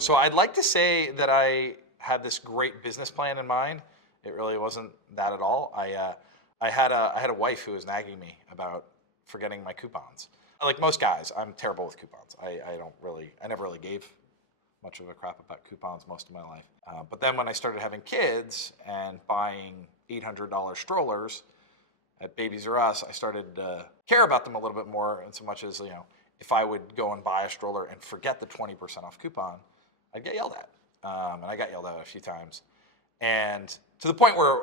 So I'd like to say that I had this great business plan in mind. It really wasn't that at all. I had a wife who was nagging me about forgetting my coupons. Like most guys, I'm terrible with coupons. I never really gave much of a crap about coupons most of my life. But then when I started having kids and buying $800 strollers at Babies R Us, I started to care about them a little bit more. In so much as, if I would go and buy a stroller and forget the 20% off coupon, I'd get yelled at. And I got yelled at a few times. And to the point where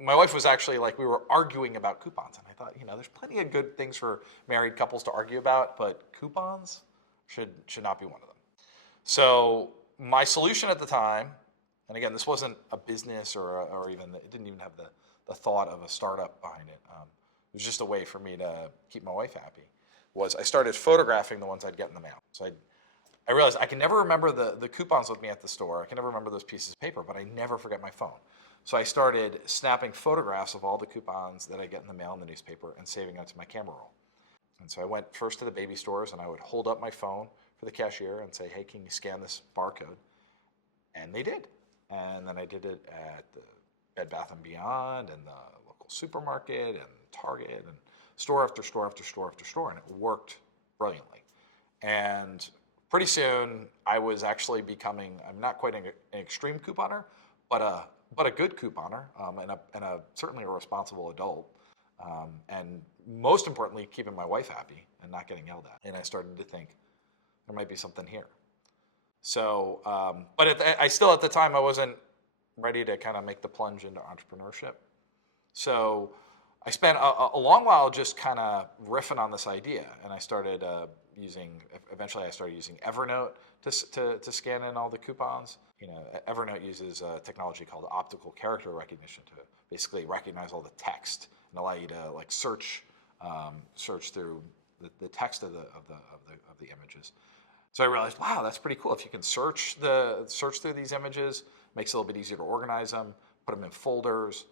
my wife was actually like, we were arguing about coupons. And I thought, there's plenty of good things for married couples to argue about, but coupons should not be one of them. So my solution at the time, and again, this wasn't a business or even, it didn't even have the thought of a startup behind it. It was just a way for me to keep my wife happy, was I started photographing the ones I'd get in the mail. So I realized I can never remember the coupons with me at the store. I can never remember those pieces of paper, but I never forget my phone. So I started snapping photographs of all the coupons that I get in the mail and the newspaper and saving them to my camera roll. And so I went first to the baby stores and I would hold up my phone for the cashier and say, hey, can you scan this barcode? And they did. And then I did it at the Bed Bath & Beyond and the local supermarket and Target and store after store after store after store. And it worked brilliantly. And pretty soon I was actually becoming, I'm not quite an extreme couponer, but a good couponer and certainly a responsible adult. And most importantly, keeping my wife happy and not getting yelled at. And I started to think there might be something here. So, but I still at the time I wasn't ready to kind of make the plunge into entrepreneurship. So I spent a long while just kind of riffing on this idea, and I started eventually I started using Evernote to scan in all the coupons. Evernote uses a technology called optical character recognition to basically recognize all the text and allow you to like search through the text of the images. So I realized, wow, that's pretty cool. If you can search through these images, makes it a little bit easier to organize them, put them in folders.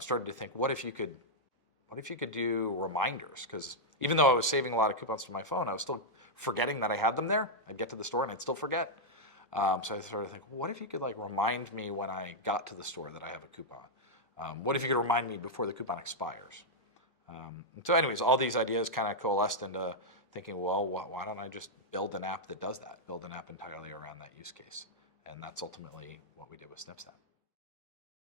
Started to think, what if you could do reminders? Because even though I was saving a lot of coupons to my phone, I was still forgetting that I had them there. I'd get to the store and I'd still forget. So I started to think, what if you could like remind me when I got to the store that I have a coupon? What if you could remind me before the coupon expires? So anyways, all these ideas kind of coalesced into thinking, well, why don't I just build an app that does that? Build an app entirely around that use case. And that's ultimately what we did with SnipSnap.